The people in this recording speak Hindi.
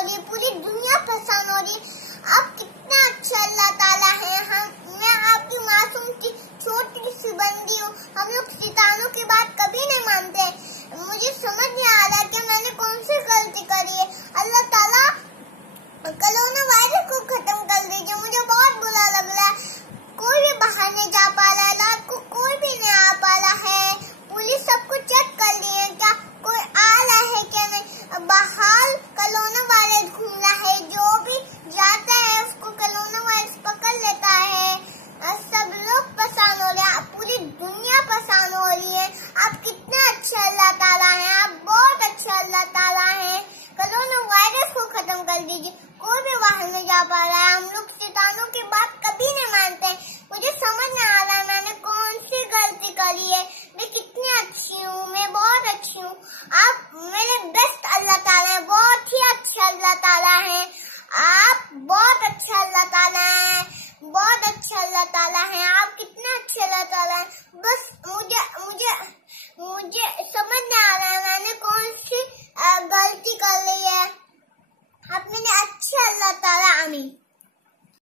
रही है, पूरी दुनिया परेशान हो रही है। आप कितना अच्छा अल्लाह ताला है। मैं आपकी मासूम सी छोटी सी बंदी हूँ। हम लोग शैतानों की बात कभी नहीं मानते। मुझे समझ नहीं आ रहा कि मैंने कौन सी गलती करी है। अल्लाह ताला कोरोना वायरस को खत्म कर दीजिए। मुझे बहुत बुरा लग रहा है। कोई भी बाहर नहीं जा पा रहा है, रात को कोई भी नहीं आ पा रहा है। पुलिस सबको चेक कर रही है, क्या कोई आ रहा है क्या नहीं। बाहर कोरोना वायरस घूम रहा है, जो भी जाता है उसको कोरोना वायरस पकड़ लेता है। सब लोग परेशान हो रहे हैं, पूरी दुनिया परेशान हो रही है। आप कितने अच्छे अल्लाह ताला हैं, आप बहुत अच्छे अल्लाह ताला हैं। कोरोना वायरस को खत्म कर दीजिए। कोई भी बाहर नहीं जा पा रहा है। हम लोग शैतानों की बात कभी नहीं मानते। मुझे समझ नहीं आ रहा है मैंने कौन सी गलती करी है। मैं कितनी अच्छी हूँ, मैं बहुत अच्छी हूँ। आप मेरे बेस्ट अल्लाह ताला है, बहुत ही अच्छे अल्लाह ताला है।